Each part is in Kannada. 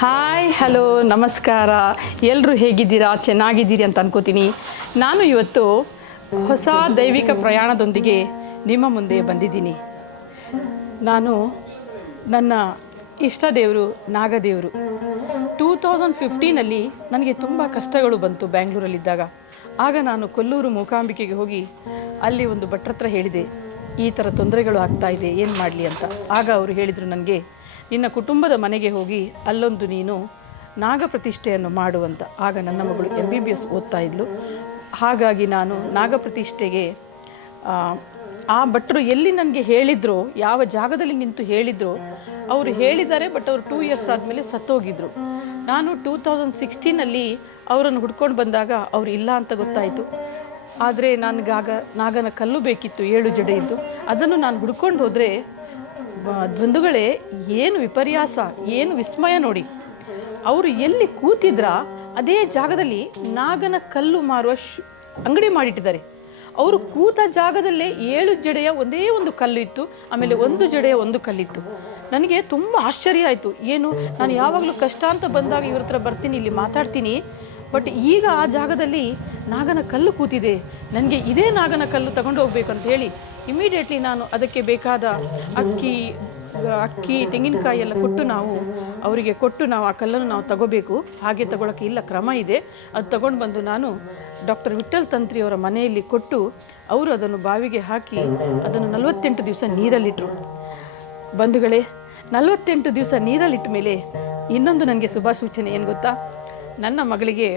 ಹಾಯ್, ಹಲೋ, ನಮಸ್ಕಾರ. ಎಲ್ಲರೂ ಹೇಗಿದ್ದೀರಾ? ಚೆನ್ನಾಗಿದ್ದೀರಿ ಅಂತ ಅನ್ಕೋತೀನಿ. ನಾನು ಇವತ್ತು ಹೊಸ ದೈವಿಕ ಪ್ರಯಾಣದೊಂದಿಗೆ ನಿಮ್ಮ ಮುಂದೆ ಬಂದಿದ್ದೀನಿ. ನಾನು ನನ್ನ ಇಷ್ಟ ದೇವರು ನಾಗದೇವರು. 2015 ನನಗೆ ತುಂಬ ಕಷ್ಟಗಳು ಬಂತು ಬ್ಯಾಂಗ್ಳೂರಲ್ಲಿದ್ದಾಗ. ಆಗ ನಾನು ಕೊಲ್ಲೂರು ಮೂಕಾಂಬಿಕೆಗೆ ಹೋಗಿ ಅಲ್ಲಿ ಒಂದು ಭಟ್ರ ಹತ್ರ ಹೇಳಿದೆ, ಈ ಥರ ತೊಂದರೆಗಳು ಆಗ್ತಾಯಿದೆ, ಏನು ಮಾಡಲಿ ಅಂತ. ಆಗ ಅವರು ಹೇಳಿದರು ನನಗೆ, ನಿನ್ನ ಕುಟುಂಬದ ಮನೆಗೆ ಹೋಗಿ ಅಲ್ಲೊಂದು ನೀನು ನಾಗಪ್ರತಿಷ್ಠೆಯನ್ನು ಮಾಡುವಂತ. ಆಗ ನನ್ನ ಮಗಳು MBBS ಓದ್ತಾ ಇದ್ಲು. ಹಾಗಾಗಿ ನಾನು ನಾಗಪ್ರತಿಷ್ಠೆಗೆ ಆ ಭಟ್ರು ಎಲ್ಲಿ ನನಗೆ ಹೇಳಿದ್ರು, ಯಾವ ಜಾಗದಲ್ಲಿ ನಿಂತು ಹೇಳಿದ್ರು, ಅವರು ಹೇಳಿದ್ದಾರೆ. ಬಟ್ ಅವರು 2 ಇಯರ್ಸ್ ಆದಮೇಲೆ ಸತ್ತೋಗಿದ್ರು. ನಾನು 2016 ಅವರನ್ನು ಹುಡ್ಕೊಂಡು ಬಂದಾಗ ಅವರು ಇಲ್ಲ ಅಂತ ಗೊತ್ತಾಯಿತು. ಆದರೆ ನನಗಾಗ ನಾಗನ ಕಲ್ಲು ಬೇಕಿತ್ತು, 7 ಜಡೆ ಇದ್ದು. ಅದನ್ನು ನಾನು ಹುಡ್ಕೊಂಡು ಹೋದರೆ ಬಂಧುಗಳೇ, ಏನು ವಿಪರ್ಯಾಸ, ಏನು ವಿಸ್ಮಯ ನೋಡಿ. ಅವರು ಎಲ್ಲಿ ಕೂತಿದ್ರ ಅದೇ ಜಾಗದಲ್ಲಿ ನಾಗನ ಕಲ್ಲು ಮಾರುವ ಅಂಗಡಿ ಮಾಡಿಟ್ಟಿದ್ದಾರೆ. ಅವರು ಕೂತ ಜಾಗದಲ್ಲೇ 7 ಜಡೆಯ ಒಂದೇ ಒಂದು ಕಲ್ಲು ಇತ್ತು, ಆಮೇಲೆ 1 ಜಡೆಯ 1 ಕಲ್ಲಿತ್ತು. ನನಗೆ ತುಂಬ ಆಶ್ಚರ್ಯ ಆಯಿತು. ಏನು, ನಾನು ಯಾವಾಗಲೂ ಕಷ್ಟ ಅಂತ ಬಂದಾಗ ಇವ್ರ ಹತ್ರ ಬರ್ತೀನಿ, ಇಲ್ಲಿ ಮಾತಾಡ್ತೀನಿ. ಬಟ್ ಈಗ ಆ ಜಾಗದಲ್ಲಿ ನಾಗನ ಕಲ್ಲು ಕೂತಿದೆ. ನನಗೆ ಇದೇ ನಾಗನ ಕಲ್ಲು ತಗೊಂಡು ಹೋಗ್ಬೇಕು ಅಂತ ಹೇಳಿ ಇಮಿಡಿಯೇಟ್ಲಿ ನಾನು ಅದಕ್ಕೆ ಬೇಕಾದ ಅಕ್ಕಿ ತೆಂಗಿನಕಾಯಿ ಎಲ್ಲ ಕೊಟ್ಟು ಅವರಿಗೆ ಕೊಟ್ಟು ನಾವು ಆ ಕಲ್ಲನ್ನು ನಾವು ತಗೋಬೇಕು. ಹಾಗೆ ತಗೊಳ್ಳೋಕ್ಕೆ ಇಲ್ಲ, ಕ್ರಮ ಇದೆ. ಅದು ತಗೊಂಡು ಬಂದು ನಾನು ಡಾಕ್ಟರ್ ವಿಠಲ್ ತಂತ್ರಿ ಅವರ ಮನೆಯಲ್ಲಿ ಕೊಟ್ಟು ಅವರು ಅದನ್ನು ಬಾವಿಗೆ ಹಾಕಿ ಅದನ್ನು 48 ದಿವಸ ನೀರಲ್ಲಿಟ್ಟರು. ಬಂಧುಗಳೇ, 48 ದಿವಸ ನೀರಲ್ಲಿಟ್ಟ ಮೇಲೆ ಇನ್ನೊಂದು ನನಗೆ ಶುಭ ಸೂಚನೆ ಏನು ಗೊತ್ತಾ? ನನ್ನ ಮಗಳಿಗೆ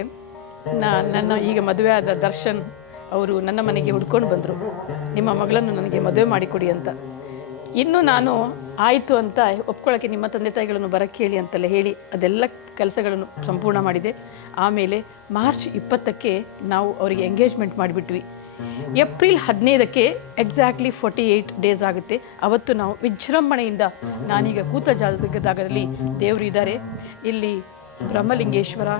ನನ್ನ ಈಗ ಮದುವೆ ಆದ ದರ್ಶನ್ ಅವರು ನನ್ನ ಮನೆಗೆ ಹುಡ್ಕೊಂಡು ಬಂದರು, ನಿಮ್ಮ ಮಗಳನ್ನು ನನಗೆ ಮದುವೆ ಮಾಡಿಕೊಡಿ ಅಂತ. ಇನ್ನು ನಾನು ಆಯಿತು ಅಂತ ಒಪ್ಕೊಳ್ಳೋಕ್ಕೆ ನಿಮ್ಮ ತಂದೆ ತಾಯಿಗಳನ್ನು ಬರಕ್ಕೆ ಹೇಳಿ ಅಂತೆಲ್ಲ ಹೇಳಿ ಅದೆಲ್ಲ ಕೆಲಸಗಳನ್ನು ಸಂಪೂರ್ಣ ಮಾಡಿದೆ. ಆಮೇಲೆ ಮಾರ್ಚ್ 20ಕ್ಕೆ ನಾವು ಅವರಿಗೆ ಎಂಗೇಜ್ಮೆಂಟ್ ಮಾಡಿಬಿಟ್ವಿ. ಏಪ್ರಿಲ್ 15ಕ್ಕೆ ಎಕ್ಸಾಕ್ಟ್ಲಿ 48 ಡೇಸ್ ಆಗುತ್ತೆ. ಅವತ್ತು ನಾವು ವಿಜೃಂಭಣೆಯಿಂದ, ನಾನೀಗ ಕೂತ ಜಾಗದಲ್ಲಿ ದೇವರು ಇದ್ದಾರೆ. ಇಲ್ಲಿ ಬ್ರಹ್ಮಲಿಂಗೇಶ್ವರ,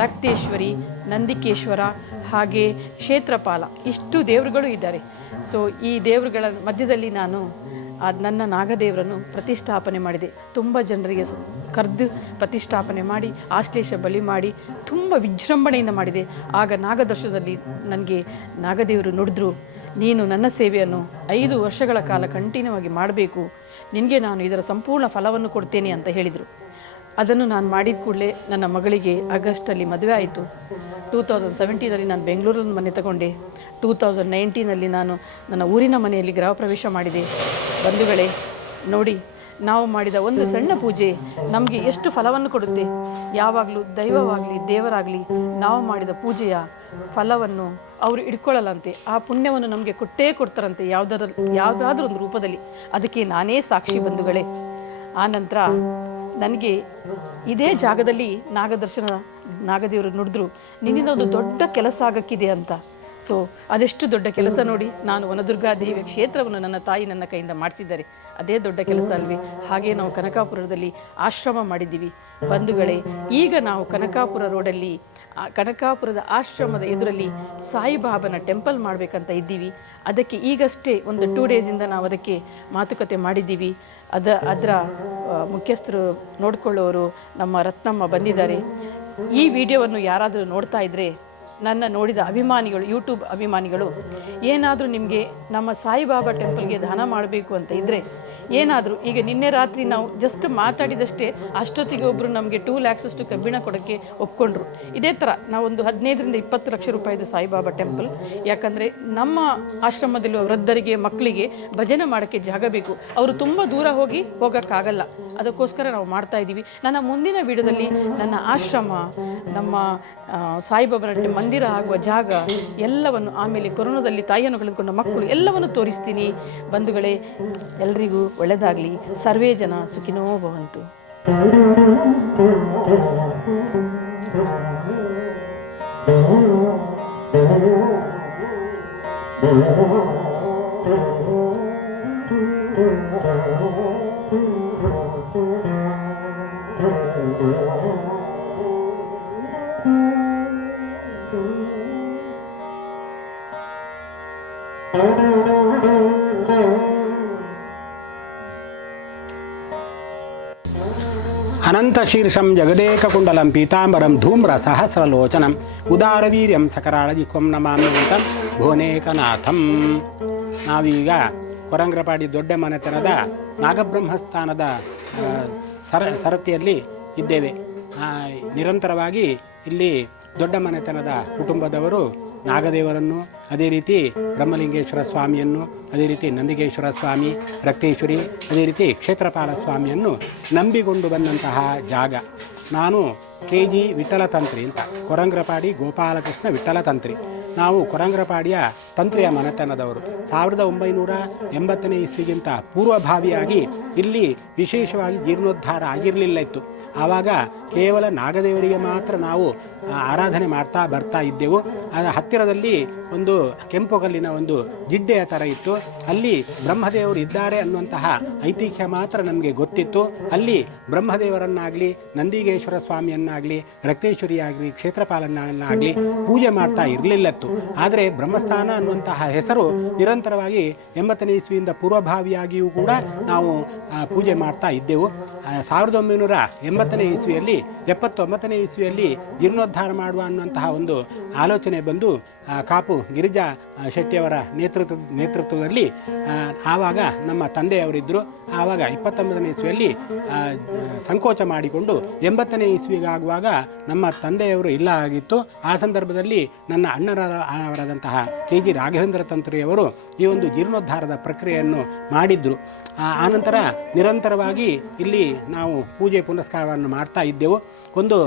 ರಕ್ತೇಶ್ವರಿ, ನಂದಿಕೇಶ್ವರ, ಹಾಗೆ ಕ್ಷೇತ್ರಪಾಲ, ಇಷ್ಟು ದೇವರುಗಳು ಇದ್ದಾರೆ. ಸೊ ಈ ದೇವರುಗಳ ಮಧ್ಯದಲ್ಲಿ ನಾನು ನನ್ನ ನಾಗದೇವರನ್ನು ಪ್ರತಿಷ್ಠಾಪನೆ ಮಾಡಿದೆ. ತುಂಬ ಜನರಿಗೆ ಕರೆದು ಪ್ರತಿಷ್ಠಾಪನೆ ಮಾಡಿ ಆಶ್ಲೇಷ ಬಲಿ ಮಾಡಿ ತುಂಬ ವಿಜೃಂಭಣೆಯಿಂದ ಮಾಡಿದೆ. ಆಗ ನಾಗದರ್ಶನದಲ್ಲಿ ನನಗೆ ನಾಗದೇವರು ನುಡಿದ್ರು, ನೀನು ನನ್ನ ಸೇವೆಯನ್ನು 5 ವರ್ಷಗಳ ಕಾಲ ಕಂಟಿನ್ಯೂ ಆಗಿ ಮಾಡಬೇಕು, ನಿನಗೆ ನಾನು ಇದರ ಸಂಪೂರ್ಣ ಫಲವನ್ನು ಕೊಡ್ತೇನೆ ಅಂತ ಹೇಳಿದರು. ಅದನ್ನು ನಾನು ಮಾಡಿದ ಕೂಡಲೇ ನನ್ನ ಮಗಳಿಗೆ ಆಗಸ್ಟಲ್ಲಿ ಮದುವೆ ಆಯಿತು. 2017 ನಾನು ಬೆಂಗಳೂರಲ್ಲಿ ಮನೆ ತಗೊಂಡೆ. 2019 ನಾನು ನನ್ನ ಊರಿನ ಮನೆಯಲ್ಲಿ ಗೃಹ ಪ್ರವೇಶ ಮಾಡಿದೆ. ಬಂಧುಗಳೇ ನೋಡಿ, ನಾವು ಮಾಡಿದ ಒಂದು ಸಣ್ಣ ಪೂಜೆ ನಮಗೆ ಎಷ್ಟು ಫಲವನ್ನು ಕೊಡುತ್ತೆ. ಯಾವಾಗಲೂ ದೈವವಾಗಲಿ ದೇವರಾಗಲಿ ನಾವು ಮಾಡಿದ ಪೂಜೆಯ ಫಲವನ್ನು ಅವರು ಇಟ್ಕೊಳ್ಳಲ್ಲಂತೆ. ಆ ಪುಣ್ಯವನ್ನು ನಮಗೆ ಕೊಟ್ಟೇ ಕೊಡ್ತಾರಂತೆ, ಯಾವುದಾದ್ರೂ ಒಂದು ರೂಪದಲ್ಲಿ. ಅದಕ್ಕೆ ನಾನೇ ಸಾಕ್ಷಿ ಬಂಧುಗಳೇ. ಆನಂತರ ನನಗೆ ಇದೇ ಜಾಗದಲ್ಲಿ ನಾಗದೇವರು ನುಡಿದ್ರು, ನಿನ್ನಿಂದ ಒಂದು ದೊಡ್ಡ ಕೆಲಸ ಆಗಕ್ಕಿದೆ ಅಂತ. ಸೊ ಅದೆಷ್ಟು ದೊಡ್ಡ ಕೆಲಸ ನೋಡಿ. ನಾನು ವನದುರ್ಗಾದೇವಿಯ ಕ್ಷೇತ್ರವನ್ನು ನನ್ನ ತಾಯಿ ನನ್ನ ಕೈಯಿಂದ ಮಾಡಿಸಿದ್ದಾರೆ. ಅದೇ ದೊಡ್ಡ ಕೆಲಸ ಅಲ್ವೇ? ಹಾಗೆ ನಾವು ಕನಕಾಪುರದಲ್ಲಿ ಆಶ್ರಮ ಮಾಡಿದ್ದೀವಿ. ಬಂಧುಗಳೇ, ಈಗ ನಾವು ಕನಕಾಪುರ ರೋಡಲ್ಲಿ ಕನಕಾಪುರದ ಆಶ್ರಮದ ಎದುರಲ್ಲಿ ಸಾಯಿಬಾಬನ ಟೆಂಪಲ್ ಮಾಡಬೇಕಂತ ಇದ್ದೀವಿ. ಅದಕ್ಕೆ ಈಗಷ್ಟೇ ಒಂದು 2 ಡೇಸಿಂದ ನಾವು ಅದಕ್ಕೆ ಮಾತುಕತೆ ಮಾಡಿದ್ದೀವಿ. ಅದರ ಮುಖ್ಯಸ್ಥರು ನೋಡಿಕೊಳ್ಳೋರು ನಮ್ಮ ರತ್ನಮ್ಮ ಬಂದಿದ್ದಾರೆ. ಈ ವಿಡಿಯೋವನ್ನು ಯಾರಾದರೂ ನೋಡ್ತಾ ಇದ್ದರೆ, ನನ್ನ ನೋಡಿದ ಅಭಿಮಾನಿಗಳು, ಯೂಟ್ಯೂಬ್ ಅಭಿಮಾನಿಗಳು, ಏನಾದರೂ ನಿಮಗೆ ನಮ್ಮ ಸಾಯಿಬಾಬಾ ಟೆಂಪಲ್ಗೆ ದಾನ ಮಾಡಬೇಕು ಅಂತ ಇದ್ದರೆ, ಏನಾದರೂ ಈಗ ನಿನ್ನೆ ರಾತ್ರಿ ನಾವು ಜಸ್ಟ್ ಮಾತಾಡಿದಷ್ಟೇ ಅಷ್ಟೊತ್ತಿಗೆ ಒಬ್ಬರು ನಮಗೆ 2 lakhs ಅಷ್ಟು ಕಬ್ಬಿಣ ಕೊಡೋಕ್ಕೆ ಒಪ್ಕೊಂಡ್ರು. ಇದೇ ಥರ ನಾವೊಂದು 15ರಿಂದ 20 ಲಕ್ಷ ರೂಪಾಯಿದು ಸಾಯಿಬಾಬಾ ಟೆಂಪಲ್. ಯಾಕಂದರೆ ನಮ್ಮ ಆಶ್ರಮದಲ್ಲಿ ವೃದ್ಧರಿಗೆ, ಮಕ್ಕಳಿಗೆ ಭಜನೆ ಮಾಡೋಕ್ಕೆ ಜಾಗ ಬೇಕು. ಅವರು ತುಂಬ ದೂರ ಹೋಗೋಕ್ಕಾಗಲ್ಲ. ಅದಕ್ಕೋಸ್ಕರ ನಾವು ಮಾಡ್ತಾ ಇದ್ದೀವಿ. ನನ್ನ ಮುಂದಿನ ವಿಡಿಯೋದಲ್ಲಿ ನನ್ನ ಆಶ್ರಮ, ನಮ್ಮ ಸಾಯಿಬಾಬನ ಮಂದಿರ ಆಗುವ ಜಾಗ ಎಲ್ಲವನ್ನು, ಆಮೇಲೆ ಕೊರೋನಾದಲ್ಲಿ ತಾಯಿಯನ್ನು ಕಳೆದುಕೊಂಡ ಮಕ್ಕಳು ಎಲ್ಲವನ್ನು ತೋರಿಸ್ತೀನಿ. ಬಂಧುಗಳೇ, ಎಲ್ರಿಗೂ ಒಳ್ಳೆಯದಾಗಲಿ. ಸರ್ವೇ ಜನ ಸುಖಿನೋ ಭವಂತು. ಅನಂತಶೀರ್ಷಂ ಜಗದೇಕಕುಂಡಲಂ ಪೀತಾಂಬರಂ ಧೂಮ್ರ ಸಹಸ್ರಲೋಚನಂ ಉದಾರವೀರ್ಯಂ ಸಕರಾಳಜಿಕ್ವಂ ನಮಾಮ್ಯಂತಂ ಭುವನೇಕನಾಥಂ. ನಾವೀಗ ಕೊರಂಗ್ರಪಾಡಿ ದೊಡ್ಡ ಮನೆತನದ ನಾಗಬ್ರಹ್ಮಸ್ಥಾನದ ಸರತಿಯಲ್ಲಿ ಇದ್ದೇವೆ. ನಿರಂತರವಾಗಿ ಇಲ್ಲಿ ದೊಡ್ಡ ಮನೆತನದ ಕುಟುಂಬದವರು ನಾಗದೇವರನ್ನು, ಅದೇ ರೀತಿ ಬ್ರಹ್ಮಲಿಂಗೇಶ್ವರ ಸ್ವಾಮಿಯನ್ನು, ಅದೇ ರೀತಿ ನಂದಿಗೇಶ್ವರ ಸ್ವಾಮಿ, ರಕ್ತೇಶ್ವರಿ, ಅದೇ ರೀತಿ ಕ್ಷೇತ್ರಪಾಲ ಸ್ವಾಮಿಯನ್ನು ನಂಬಿಕೊಂಡು ಬಂದಂತಹ ಜಾಗ. ನಾನು KG ವಿಠಲ ತಂತ್ರಿ ಅಂತ, ಕೊರಂಗ್ರಪಾಡಿ ಗೋಪಾಲಕೃಷ್ಣ ವಿಠಲ ತಂತ್ರಿ. ನಾವು ಕೊರಂಗ್ರಪಾಡಿಯ ತಂತ್ರಿಯ ಮನೆತನದವರು. 1980ನೇ ಇಸ್ವಿಗಿಂತ ಪೂರ್ವಭಾವಿಯಾಗಿ ಇಲ್ಲಿ ವಿಶೇಷವಾಗಿ ಜೀರ್ಣೋದ್ಧಾರ ಆಗಿರಲಿಲ್ಲ ಇತ್ತು. ಆವಾಗ ಕೇವಲ ನಾಗದೇವರಿಗೆ ಮಾತ್ರ ನಾವು ಆರಾಧನೆ ಮಾಡ್ತಾ ಬರ್ತಾ ಇದ್ದೆವು. ಅದರ ಹತ್ತಿರದಲ್ಲಿ ಒಂದು ಕೆಂಪು ಕಲ್ಲಿನ ಒಂದು ಜಿಡ್ಡೆಯ ಥರ ಇತ್ತು. ಅಲ್ಲಿ ಬ್ರಹ್ಮದೇವರು ಇದ್ದಾರೆ ಅನ್ನುವಂತಹ ಐತಿಹ್ಯ ಮಾತ್ರ ನಮಗೆ ಗೊತ್ತಿತ್ತು. ಅಲ್ಲಿ ಬ್ರಹ್ಮದೇವರನ್ನಾಗಲಿ, ನಂದಿಗೇಶ್ವರ ಸ್ವಾಮಿಯನ್ನಾಗಲಿ, ರಕ್ತೇಶ್ವರಿಯಾಗಲಿ, ಕ್ಷೇತ್ರಪಾಲನನ್ನಾಗಲಿ ಪೂಜೆ ಮಾಡ್ತಾ ಇರಲಿಲ್ಲತ್ತು. ಆದರೆ ಬ್ರಹ್ಮಸ್ಥಾನ ಅನ್ನುವಂತಹ ಹೆಸರು ನಿರಂತರವಾಗಿ 80ನೇ ಇಸ್ವಿಯಿಂದ ಪೂರ್ವಭಾವಿಯಾಗಿಯೂ ಕೂಡ ನಾವು ಪೂಜೆ ಮಾಡ್ತಾ ಇದ್ದೆವು. 1980ನೇ ಇಸ್ವಿಯಲ್ಲಿ 79ನೇ ಇಸ್ವಿಯಲ್ಲಿ ಜೀರ್ಣೋದ್ಧಾರ ಮಾಡುವ ಅನ್ನುವಂತಹ ಒಂದು ಆಲೋಚನೆ ಬಂದು ಕಾಪು ಗಿರಿಜಾ ಶೆಟ್ಟಿಯವರ ನೇತೃತ್ವದಲ್ಲಿ ಆವಾಗ ನಮ್ಮ ತಂದೆಯವರಿದ್ದರು. ಆವಾಗ 29ನೇ ಇಸ್ವಿಯಲ್ಲಿ ಸಂಕೋಚ ಮಾಡಿಕೊಂಡು 80ನೇ ಇಸ್ವಿಗಾಗುವಾಗ ನಮ್ಮ ತಂದೆಯವರು ಇಲ್ಲ ಆಗಿತ್ತು. ಆ ಸಂದರ್ಭದಲ್ಲಿ ನನ್ನ ಅಣ್ಣರಾದಂತಹ KG ರಾಘವೇಂದ್ರ ತಂತ್ರಿಯವರು ಈ ಒಂದು ಜೀರ್ಣೋದ್ಧಾರದ ಪ್ರಕ್ರಿಯೆಯನ್ನು ಮಾಡಿದ್ರು. ಆನಂತರ ನಿರಂತರವಾಗಿ ಇಲ್ಲಿ ನಾವು ಪೂಜೆ ಪುನಸ್ಕಾರವನ್ನು ಮಾಡ್ತಾ ಇದ್ದೆವು. ಒಂದು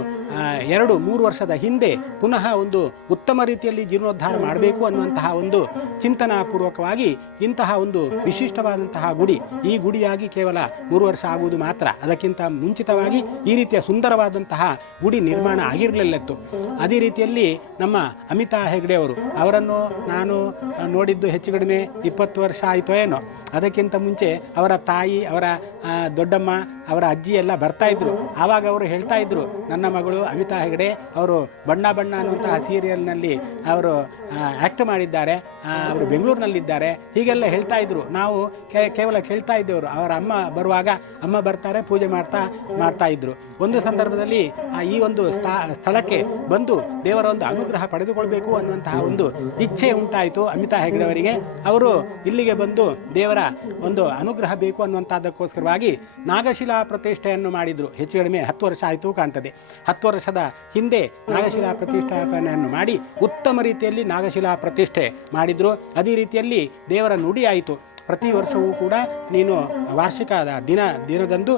2-3 ವರ್ಷದ ಹಿಂದೆ ಪುನಃ ಒಂದು ಉತ್ತಮ ರೀತಿಯಲ್ಲಿ ಜೀರ್ಣೋದ್ಧಾರ ಮಾಡಬೇಕು ಅನ್ನುವಂತಹ ಒಂದು ಚಿಂತನಾಪೂರ್ವಕವಾಗಿ ಇಂತಹ ಒಂದು ವಿಶಿಷ್ಟವಾದಂತಹ ಗುಡಿ, ಈ ಗುಡಿಯಾಗಿ ಕೇವಲ 3 ವರ್ಷ ಆಗುವುದು ಮಾತ್ರ, ಅದಕ್ಕಿಂತ ಮುಂಚಿತವಾಗಿ ಈ ರೀತಿಯ ಸುಂದರವಾದಂತಹ ಗುಡಿ ನಿರ್ಮಾಣ ಆಗಿರಲಿಲ್ಲತ್ತು. ಅದೇ ರೀತಿಯಲ್ಲಿ ನಮ್ಮ ಅಮಿತಾ ಹೆಗ್ಡೆಯವರು, ಅವರನ್ನು ನಾನು ನೋಡಿದ್ದು ಹೆಚ್ಚು ಕಡಿಮೆ 20 ವರ್ಷ ಆಯಿತೋ ಏನೋ. ಅದಕ್ಕಿಂತ ಮುಂಚೆ ಅವರ ತಾಯಿ, ಅವರ ದೊಡ್ಡಮ್ಮ, ಅವರ ಅಜ್ಜಿ ಎಲ್ಲ ಬರ್ತಾಯಿದ್ರು. ಆವಾಗ ಅವರು ಹೇಳ್ತಾ ಇದ್ರು, ನನ್ನ ಮಗಳು ಅಮಿತಾ ಹೆಗ್ಡೆ ಅವರು ಬಣ್ಣ ಬಣ್ಣ ಅನ್ನುವಂತಹ ಸೀರಿಯಲ್ನಲ್ಲಿ ಅವರು ಆ್ಯಕ್ಟ್ ಮಾಡಿದ್ದಾರೆ, ಅವರು ಬೆಂಗಳೂರಿನಲ್ಲಿದ್ದಾರೆ, ಹೀಗೆಲ್ಲ ಹೇಳ್ತಾ ಇದ್ರು. ನಾವು ಕೇವಲ ಕೇಳ್ತಾ ಇದ್ದವರು. ಅವರ ಅಮ್ಮ ಬರುವಾಗ ಅಮ್ಮ ಬರ್ತಾರೆ, ಪೂಜೆ ಮಾಡ್ತಾ ಇದ್ರು. ಒಂದು ಸಂದರ್ಭದಲ್ಲಿ ಈ ಒಂದು ಸ್ಥಳಕ್ಕೆ ಬಂದು ದೇವರ ಒಂದು ಅನುಗ್ರಹ ಪಡೆದುಕೊಳ್ಬೇಕು ಅನ್ನುವಂತಹ ಒಂದು ಇಚ್ಛೆ ಉಂಟಾಯಿತು ಅಮಿತಾ ಹೆಗ್ಡೆ ಅವರಿಗೆ. ಅವರು ಇಲ್ಲಿಗೆ ಬಂದು ದೇವರ ಒಂದು ಅನುಗ್ರಹ ಬೇಕು ಅನ್ನುವಂಥದ್ದಕ್ಕೋಸ್ಕರವಾಗಿ ನಾಗಶಿಲಾ ಪ್ರತಿಷ್ಠೆಯನ್ನು ಮಾಡಿದರು. ಹೆಚ್ಚು ಕಡಿಮೆ 10 ವರ್ಷ ಆಯಿತು ಕಾಣ್ತದೆ. 10 ವರ್ಷದ ಹಿಂದೆ ನಾಗಶಿಲಾ ಪ್ರತಿಷ್ಠಾಪನೆಯನ್ನು ಮಾಡಿ ಉತ್ತಮ ರೀತಿಯಲ್ಲಿ ನಾಗಶಿಲಾ ಪ್ರತಿಷ್ಠೆ ಮಾಡಿದರು. ಅದೇ ರೀತಿಯಲ್ಲಿ ದೇವರ ನುಡಿ ಆಯಿತು. ಪ್ರತಿ ವರ್ಷವೂ ಕೂಡ ನೀನು ವಾರ್ಷಿಕ ದಿನದಂದು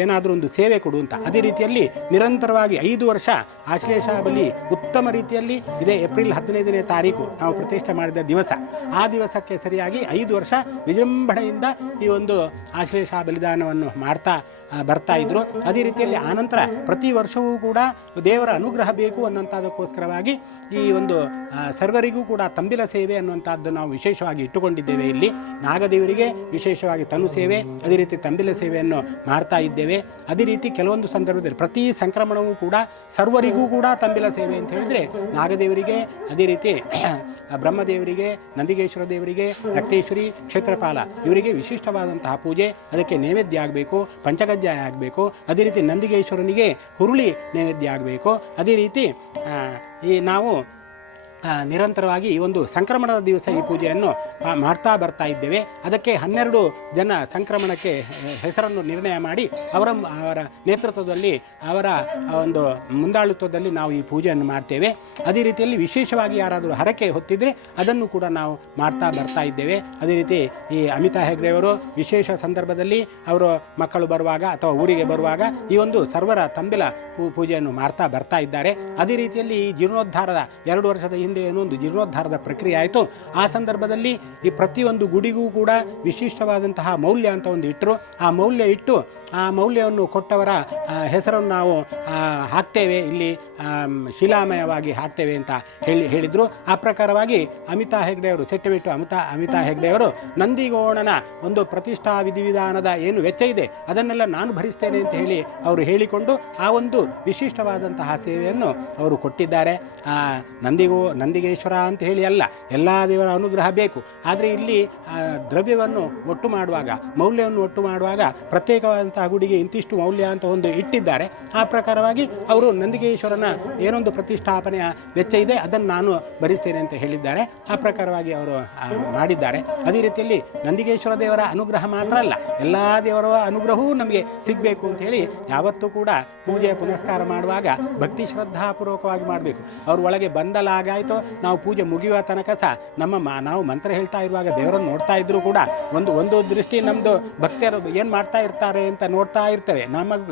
ಏನಾದರೂ ಒಂದು ಸೇವೆ ಕೊಡು ಅಂತ. ಅದೇ ರೀತಿಯಲ್ಲಿ ನಿರಂತರವಾಗಿ 5 ವರ್ಷ ಆಶ್ಲೇಷ ಬಲಿ ಉತ್ತಮ ರೀತಿಯಲ್ಲಿ ಇದೇ ಏಪ್ರಿಲ್ 15ನೇ ತಾರೀಕು ನಾವು ಪ್ರತಿಷ್ಠೆ ಮಾಡಿದ ದಿವಸ. ಆ ದಿವಸಕ್ಕೆ ಸರಿಯಾಗಿ 5 ವರ್ಷ ವಿಜೃಂಭಣೆಯಿಂದ ಈ ಒಂದು ಆಶ್ಲೇಷ ಬಲಿದಾನವನ್ನು ಮಾಡ್ತಾ ಬರ್ತಾ ಇದ್ರು. ಅದೇ ರೀತಿಯಲ್ಲಿ ಆನಂತರ ಪ್ರತಿ ವರ್ಷವೂ ಕೂಡ ದೇವರ ಅನುಗ್ರಹ ಬೇಕು ಅನ್ನುವಂಥದ್ದಕ್ಕೋಸ್ಕರವಾಗಿ ಈ ಒಂದು ಸರ್ವರಿಗೂ ಕೂಡ ತಂಬಿಲ ಸೇವೆ ಅನ್ನುವಂಥದ್ದು ನಾವು ವಿಶೇಷವಾಗಿ ಇಟ್ಟುಕೊಂಡಿದ್ದೇವೆ. ಇಲ್ಲಿ ನಾಗದೇವರಿಗೆ ವಿಶೇಷವಾಗಿ ತನು ಸೇವೆ, ಅದೇ ರೀತಿ ತಂಬಿಲ ಸೇವೆಯನ್ನು ಮಾಡ್ತಾ ಇದ್ದೇವೆ. ಅದೇ ರೀತಿ ಕೆಲವೊಂದು ಸಂದರ್ಭದಲ್ಲಿ ಪ್ರತಿ ಸಂಕ್ರಮಣವೂ ಕೂಡ ಸರ್ವರಿಗೂ ಕೂಡ ತಂಬಿಲ ಸೇವೆ ಅಂತ ಹೇಳಿದರೆ ನಾಗದೇವರಿಗೆ, ಅದೇ ರೀತಿ ಬ್ರಹ್ಮದೇವರಿಗೆ, ನಂದಿಗೇಶ್ವರ ದೇವರಿಗೆ, ರಕ್ತೇಶ್ವರಿ, ಕ್ಷೇತ್ರಪಾಲ ಇವರಿಗೆ ವಿಶಿಷ್ಟವಾದಂತಹ ಪೂಜೆ, ಅದಕ್ಕೆ ನೈವೇದ್ಯ ಆಗಬೇಕು, ಪಂಚಕಜ್ಜಾಯ ಆಗಬೇಕು. ಅದೇ ರೀತಿ ನಂದಿಗೇಶ್ವರನಿಗೆ ಹುರುಳಿ ನೈವೇದ್ಯ ಆಗಬೇಕು. ಅದೇ ರೀತಿ ನಾವು ನಿರಂತರವಾಗಿ ಈ ಒಂದು ಸಂಕ್ರಮಣದ ದಿವಸ ಈ ಪೂಜೆಯನ್ನು ಮಾಡ್ತಾ ಬರ್ತಾ ಇದ್ದೇವೆ. ಅದಕ್ಕೆ 12 ಜನ ಸಂಕ್ರಮಣಕ್ಕೆ ಹೆಸರನ್ನು ನಿರ್ಣಯ ಮಾಡಿ ಅವರ ನೇತೃತ್ವದಲ್ಲಿ, ಅವರ ಒಂದು ಮುಂದಾಳುತ್ವದಲ್ಲಿ ನಾವು ಈ ಪೂಜೆಯನ್ನು ಮಾಡ್ತೇವೆ. ಅದೇ ರೀತಿಯಲ್ಲಿ ವಿಶೇಷವಾಗಿ ಯಾರಾದರೂ ಹರಕೆ ಹೊತ್ತಿದ್ರೆ ಅದನ್ನು ಕೂಡ ನಾವು ಮಾಡ್ತಾ ಬರ್ತಾ ಇದ್ದೇವೆ. ಅದೇ ರೀತಿ ಈ ಅಮಿತಾ ಹೆಗ್ಡೆಯವರು ವಿಶೇಷ ಸಂದರ್ಭದಲ್ಲಿ ಅವರು ಮಕ್ಕಳು ಬರುವಾಗ ಅಥವಾ ಊರಿಗೆ ಬರುವಾಗ ಈ ಒಂದು ಸರ್ವರ ತಂಬಿಲ ಪೂಜೆಯನ್ನು ಮಾಡ್ತಾ ಬರ್ತಾ ಇದ್ದಾರೆ. ಅದೇ ರೀತಿಯಲ್ಲಿ ಈ ಜೀರ್ಣೋದ್ಧಾರದ 2 ವರ್ಷದ ಹಿಂದೆ ಏನೋ ಒಂದು ಜೀರ್ಣೋದ್ಧಾರದ ಪ್ರಕ್ರಿಯೆ ಆಯಿತು. ಆ ಸಂದರ್ಭದಲ್ಲಿ ಈ ಪ್ರತಿಯೊಂದು ಗುಡಿಗೂ ಕೂಡ ವಿಶಿಷ್ಟವಾದಂತಹ ಮೌಲ್ಯ ಅಂತ ಒಂದು ಇಟ್ಟರು. ಆ ಮೌಲ್ಯ ಇಟ್ಟು ಆ ಮೌಲ್ಯವನ್ನು ಕೊಟ್ಟವರ ಹೆಸರನ್ನು ನಾವು ಹಾಕ್ತೇವೆ, ಇಲ್ಲಿ ಶಿಲಾಮಯವಾಗಿ ಹಾಕ್ತೇವೆ ಅಂತ ಹೇಳಿದರು. ಆ ಪ್ರಕಾರವಾಗಿ ಅಮಿತಾ ಹೆಗ್ಡೆಯವರು, ಸೆಟ್ಟೆಬಿಟ್ಟು ಅಮಿತಾ ಹೆಗ್ಡೆಯವರು ನಂದಿಗೋಣನ ಒಂದು ಪ್ರತಿಷ್ಠಾ ವಿಧಿವಿಧಾನದ ಏನು ವೆಚ್ಚ ಇದೆ ಅದನ್ನೆಲ್ಲ ನಾನು ಭರಿಸ್ತೇನೆ ಅಂತ ಹೇಳಿ ಅವರು ಹೇಳಿಕೊಂಡು ಆ ಒಂದು ವಿಶಿಷ್ಟವಾದಂತಹ ಸೇವೆಯನ್ನು ಅವರು ಕೊಟ್ಟಿದ್ದಾರೆ. ನಂದಿಗೇಶ್ವರ ಅಂತ ಹೇಳಿ ಅಲ್ಲ, ಎಲ್ಲ ದೇವರ ಅನುಗ್ರಹ ಬೇಕು. ಆದರೆ ಇಲ್ಲಿ ದ್ರವ್ಯವನ್ನು ಒಟ್ಟು ಮಾಡುವಾಗ, ಮೌಲ್ಯವನ್ನು ಒಟ್ಟು ಮಾಡುವಾಗ ಪ್ರತ್ಯೇಕವಾದಂಥ ಮಾಡುವಂತಹ ಗುಡಿಗೆ ಇಂತಿಷ್ಟು ಮೌಲ್ಯ ಅಂತ ಒಂದು ಇಟ್ಟಿದ್ದಾರೆ. ಆ ಪ್ರಕಾರವಾಗಿ ಅವರು ನಂದಿಕೇಶ್ವರನ ಏನೊಂದು ಪ್ರತಿಷ್ಠಾಪನೆಯ ವೆಚ್ಚ ಇದೆ ಅದನ್ನು ನಾನು ಭರಿಸ್ತೇನೆ ಅಂತ ಹೇಳಿದ್ದಾರೆ. ಆ ಪ್ರಕಾರವಾಗಿ ಅವರು ಮಾಡಿದ್ದಾರೆ. ಅದೇ ರೀತಿಯಲ್ಲಿ ನಂದಿಕೇಶ್ವರ ದೇವರ ಅನುಗ್ರಹ ಮಾತ್ರ ಅಲ್ಲ, ಎಲ್ಲ ದೇವರ ಅನುಗ್ರಹವೂ ನಮಗೆ ಸಿಗಬೇಕು ಅಂತ ಹೇಳಿ ಯಾವತ್ತೂ ಕೂಡ ಪೂಜೆ ಪುನಸ್ಕಾರ ಮಾಡುವಾಗ ಭಕ್ತಿ ಶ್ರದ್ಧಾಪೂರ್ವಕವಾಗಿ ಮಾಡಬೇಕು. ಅವ್ರ ಒಳಗೆ ಬಂದಲಾಗಾಯಿತು, ನಾವು ಪೂಜೆ ಮುಗಿಯುವ ತನಕ ಸಹ ನಾವು ಮಂತ್ರ ಹೇಳ್ತಾ ಇರುವಾಗ ದೇವರನ್ನು ನೋಡ್ತಾ ಇದ್ರೂ ಕೂಡ ಒಂದು ದೃಷ್ಟಿ ನಮ್ಮದು ಭಕ್ತರು ಏನು ಮಾಡ್ತಾ ಇರ್ತಾರೆ ಅಂತ ನೋಡ್ತಾ ಇರ್ತೇವೆ.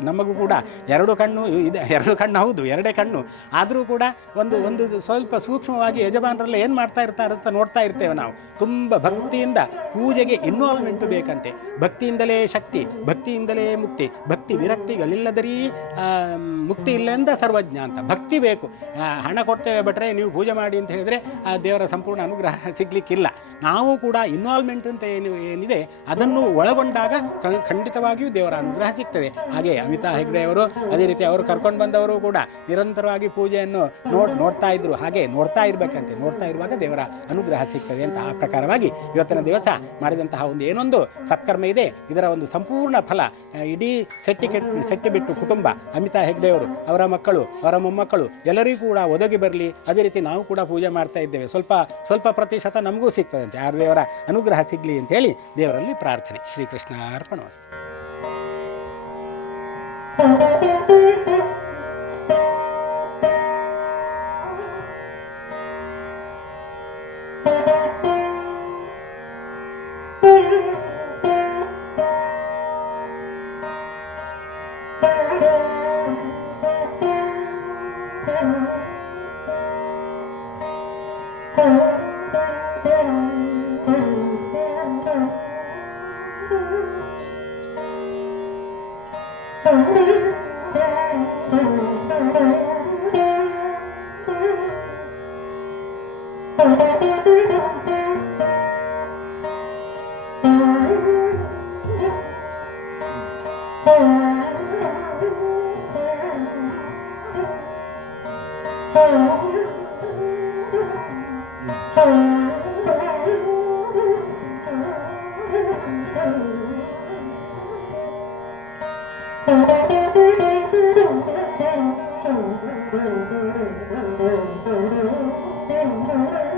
ನಮಗೂ ಕೂಡ ಎರಡು ಕಣ್ಣು ಹೌದು, ಎರಡೇ ಕಣ್ಣು, ಆದರೂ ಕೂಡ ಒಂದು ಸ್ವಲ್ಪ ಸೂಕ್ಷ್ಮವಾಗಿ ಯಜಮಾನರೆಲ್ಲ ಏನು ಮಾಡ್ತಾ ಇರ್ತಾರೆ ಅಂತ ನೋಡ್ತಾ ಇರ್ತೇವೆ. ನಾವು ತುಂಬ ಭಕ್ತಿಯಿಂದ ಪೂಜೆಗೆ ಇನ್ವಾಲ್ವ್ಮೆಂಟು ಬೇಕಂತೆ. ಭಕ್ತಿಯಿಂದಲೇ ಶಕ್ತಿ, ಭಕ್ತಿಯಿಂದಲೇ ಮುಕ್ತಿ, ಭಕ್ತಿ ವಿರಕ್ತಿಗಳಿಲ್ಲದರೀ ಮುಕ್ತಿ ಇಲ್ಲೆಂದ ಸರ್ವಜ್ಞ ಅಂತ. ಭಕ್ತಿ ಬೇಕು. ಹಣ ಕೊಡ್ತೇವೆ ಬಿಟ್ರೆ ನೀವು ಪೂಜೆ ಮಾಡಿ ಅಂತ ಹೇಳಿದರೆ ಆ ದೇವರ ಸಂಪೂರ್ಣ ಅನುಗ್ರಹ ಸಿಗಲಿಕ್ಕಿಲ್ಲ. ನಾವು ಕೂಡ ಇನ್ವಾಲ್ವ್ಮೆಂಟ್ ಅಂತ ಏನಿದೆ ಅದನ್ನು ಒಳಗೊಂಡಾಗ ಖಂಡಿತವಾಗಿಯೂ ದೇವರ ಅನುಗ್ರಹ ಸಿಗ್ತದೆ. ಹಾಗೆ ಅಮಿತಾ ಹೆಗ್ಡೆ ಅವರು ಅದೇ ರೀತಿ ಅವರು ಕರ್ಕೊಂಡು ಬಂದವರು ಕೂಡ ನಿರಂತರವಾಗಿ ಪೂಜೆಯನ್ನು ನೋಡ್ತಾ ಇದ್ರು. ಹಾಗೆ ನೋಡ್ತಾ ಇರಬೇಕಂತೆ, ನೋಡ್ತಾ ಇರುವಾಗ ದೇವರ ಅನುಗ್ರಹ ಸಿಗ್ತದೆ ಅಂತ. ಆ ಪ್ರಕಾರವಾಗಿ ಇವತ್ತಿನ ದಿವಸ ಮಾಡಿದಂತಹ ಏನೊಂದು ಸತ್ಕರ್ಮ ಇದೆ, ಇದರ ಒಂದು ಸಂಪೂರ್ಣ ಫಲ ಇಡೀ ಸೆಟ್ಟಿಬಿಟ್ಟು ಕುಟುಂಬ, ಅಮಿತಾ ಹೆಗ್ಡೆಯವರು, ಅವರ ಮಕ್ಕಳು, ಅವರ ಮೊಮ್ಮಕ್ಕಳು ಎಲ್ಲರಿಗೂ ಕೂಡ ಒದಗಿ ಬರಲಿ. ಅದೇ ರೀತಿ ನಾವು ಕೂಡ ಪೂಜೆ ಮಾಡ್ತಾ ಇದ್ದೇವೆ. ಸ್ವಲ್ಪ ಪ್ರತಿಶತ ನಮಗೂ ಸಿಗ್ತದಂತೆ. ಆ ದೇವರ ಅನುಗ್ರಹ ಸಿಗಲಿ ಅಂತೇಳಿ ದೇವರಲ್ಲಿ ಪ್ರಾರ್ಥನೆ. ಶ್ರೀಕೃಷ್ಣ ಅರ್ಪಣಮಸ್ತು. Thank you.